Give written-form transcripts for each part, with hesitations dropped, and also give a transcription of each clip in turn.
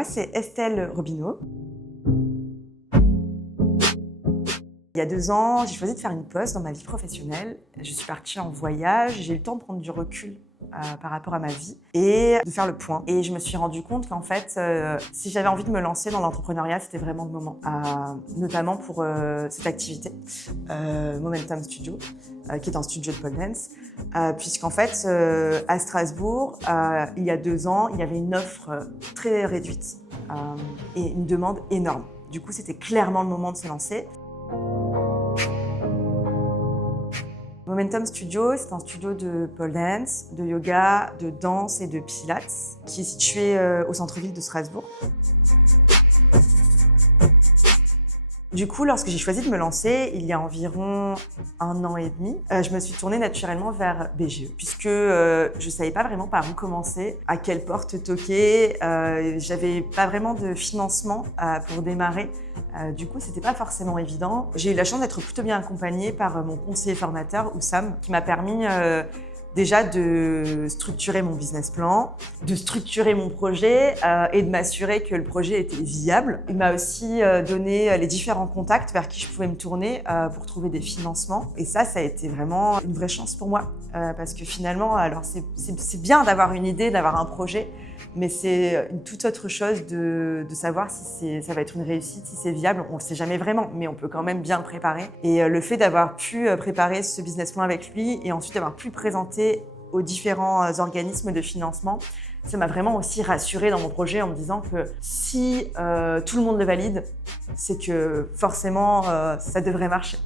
Moi, c'est Estelle Robineau. Il y a 2 ans, j'ai choisi de faire une pause dans ma vie professionnelle. Je suis partie en voyage, j'ai eu le temps de prendre du recul par rapport à ma vie et de faire le point. Et je me suis rendu compte qu'en fait, si j'avais envie de me lancer dans l'entrepreneuriat, c'était vraiment le moment. Notamment pour cette activité, Momentum Studio, qui est un studio de pole dance. Puisqu'en fait, à Strasbourg, il y a 2 ans, il y avait une offre très réduite et une demande énorme. Du coup, c'était clairement le moment de se lancer. Momentum Studio, c'est un studio de pole dance, de yoga, de danse et de pilates qui est situé au centre-ville de Strasbourg. Du coup, lorsque j'ai choisi de me lancer, il y a environ 1 an et demi, je me suis tournée naturellement vers BGE, puisque je ne savais pas vraiment par où commencer, à quelle porte toquer, j'avais pas vraiment de financement pour démarrer. Du coup, c'était pas forcément évident. J'ai eu la chance d'être plutôt bien accompagnée par mon conseiller formateur, Oussam, qui m'a permis déjà de structurer mon business plan, de structurer mon projet et de m'assurer que le projet était viable. Il m'a aussi donné les différents contacts vers qui je pouvais me tourner pour trouver des financements. Et ça a été vraiment une vraie chance pour moi parce que finalement, alors c'est bien d'avoir une idée, d'avoir un projet, mais c'est une toute autre chose de savoir si ça va être une réussite, si c'est viable. On ne le sait jamais vraiment, mais on peut quand même bien le préparer. Et le fait d'avoir pu préparer ce business plan avec lui et ensuite d'avoir pu le présenter aux différents organismes de financement, ça m'a vraiment aussi rassurée dans mon projet en me disant que si tout le monde le valide, c'est que forcément ça devrait marcher.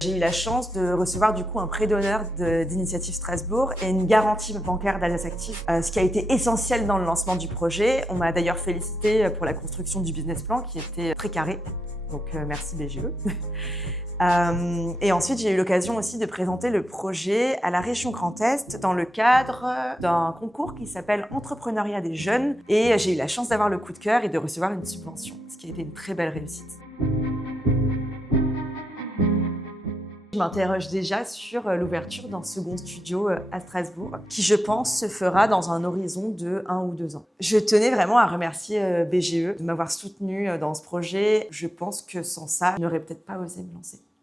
J'ai eu la chance de recevoir du coup un prêt d'honneur d'Initiative Strasbourg et une garantie bancaire d'Alsace Active, ce qui a été essentiel dans le lancement du projet. On m'a d'ailleurs félicité pour la construction du business plan qui était très carré, donc merci BGE. Et ensuite, j'ai eu l'occasion aussi de présenter le projet à la région Grand Est dans le cadre d'un concours qui s'appelle Entrepreneuriat des jeunes. Et j'ai eu la chance d'avoir le coup de cœur et de recevoir une subvention, ce qui a été une très belle réussite. Je m'interroge déjà sur l'ouverture d'un second studio à Strasbourg, qui je pense se fera dans un horizon de 1 ou 2 ans. Je tenais vraiment à remercier BGE de m'avoir soutenue dans ce projet. Je pense que sans ça, je n'aurais peut-être pas osé me lancer.